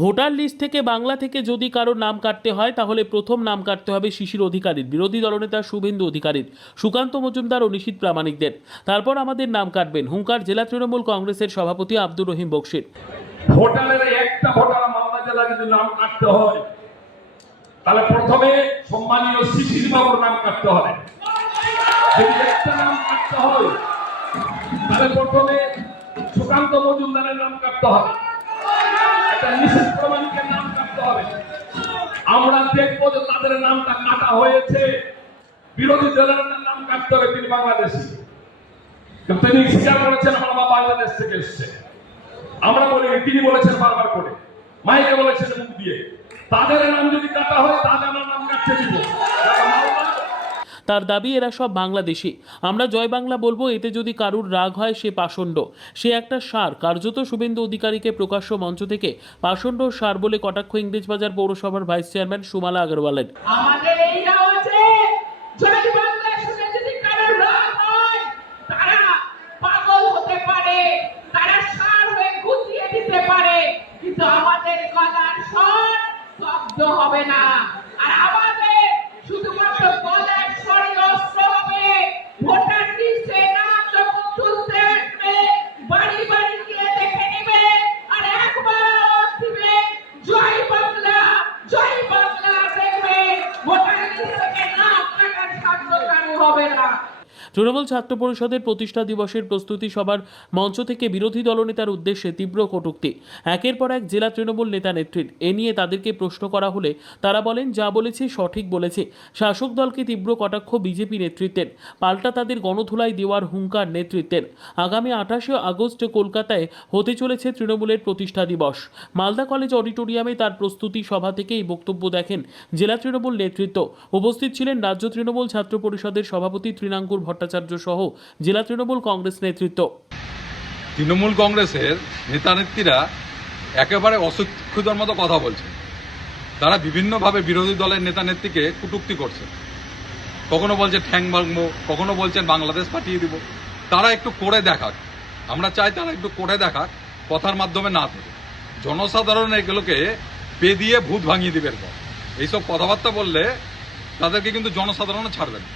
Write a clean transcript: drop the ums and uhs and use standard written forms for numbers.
Voter list থেকে বাংলা থেকে যদি কারোর নাম কাটতে হয় তাহলে প্রথম নাম কাটতে হবে শিশির অধিকারীর, বিরোধী দলনেতা শুভেন্দু অধিকারীর, সুকান্ত মজুমদার ও নিশীথ প্রামাণিকদের। তারপর আমাদের নাম কাটবেন হুঙ্কার জেলা তৃণমূল কংগ্রেসের সভাপতি আব্দুর রহিম বক্সির। ভোটারের একটা ভোটার মালদা জেলা যদি নাম কাটতে হয় তাহলে প্রথমে সম্মানীয় শিশির বাবুর নাম কাটতে হবে। যদি একটা নাম কাটতে হয় তাহলে প্রথমে সুকান্ত মজুমদারের নাম কাটতে হবে, একটা নিশীথ প্রামাণিকের নাম কাটতে হবে। আমরা দেখবো যে তাদের নামটা কাটা হয়েছে, বিরোধী দলের নাম কাটতে হবে। তিনি বাংলাদেশি, তিনি স্বীকার করেছেন আমার বাবা বাংলাদেশ থেকে এসছে। আমরা বলি, তিনি বলেছেন বারবার করে, মাইকে বলেছেন মুখ দিয়ে। তাদের নাম যদি কাটা হয় তাহলে আমরা নাম কাটতে দিব। তার দাবি এরা সব বাংলাদেশি, আমরা জয় বাংলা বলবো, এতে যদি কারুর রাগ হয় সে পাষণ্ড, সে একটা সার। কার্যত শুভেন্দু অধিকারীকে প্রকাশ্য মঞ্চ থেকে পাষণ্ড সার বলে কটাক্ষ ইংরেজবাজার পৌরসভার ভাইস চেয়ারম্যান সুমালা আগরওয়ালের। আমাদের এইটাও আছে, জয় বাংলা শুনে যদি কারোর রাগ হয় তারা পাগল হতে পারে, তারা সার হয়ে গুছিয়ে দিতে পারে, কিন্তু আমাদের গলার স্বর শব্দ হবে না। আর আমাদের শুধুমাত্র গলার স্বরই অস্ত্র হবে। ভোটার লিস্টে নাম যখন তুলতে আসবে বাড়ি বাড়ি গিয়ে দেখে নেবে আর একবার আওয়াজ দিবে জয় বাংলা, জয় বাংলা। দেখবে ভোটার লিস্ট থেকে নাম কাটার সাধ্য কারো হবে না। তৃণমূল ছাত্র পরিষদের প্রতিষ্ঠা দিবসের প্রস্তুতি সভার মঞ্চ থেকে বিরোধী দলনেতার উদ্দেশ্যে তীব্র কটূক্তি একের পর এক জেলা তৃণমূল নেতা নেত্রীর। এ নিয়ে তাদেরকে প্রশ্ন করা হলে তারা বলেন, যা বলেছে সঠিক বলেছে। শাসক দলকে তীব্র কটাক্ষ বিজেপি নেতৃত্বের, পাল্টা তাদের গণধুলাই দেওয়ার হুঙ্কার নেতৃত্বের। আগামী 28শে আগস্ট কলকাতায় হতে চলেছে তৃণমূলের প্রতিষ্ঠা দিবস। মালদা কলেজ অডিটোরিয়ামে তার প্রস্তুতি সভা থেকে এই বক্তব্য দেখেন জেলা তৃণমূল নেতৃত্ব। উপস্থিত ছিলেন রাজ্য তৃণমূল ছাত্র পরিষদের সভাপতি তৃণাঙ্কুর ভট্টাচার্য সহ জেলা তৃণমূল কংগ্রেস নেতৃত্ব। তৃণমূল কংগ্রেসের নেতা নেত্রীরা একেবারে অশিক্ষিতর মতো কথা বলছেন। তারা বিভিন্নভাবে বিরোধী দলের নেতা নেত্রীকে কটূক্তি করছে। কখনো বলছে ঠ্যাং ভাঙবো, কখনো বলছেন বাংলাদেশ পাঠিয়ে দিব। তারা একটু করে দেখাক, আমরা চাই তারা একটু করে দেখাক, কথার মাধ্যমে না থেকে। জনসাধারণ এগুলোকে বেদিয়ে ভূত ভাঙিয়ে দিবে। এইসব কথাবার্তা বললে তাদেরকে কিন্তু জনসাধারণ ছাড়বেন।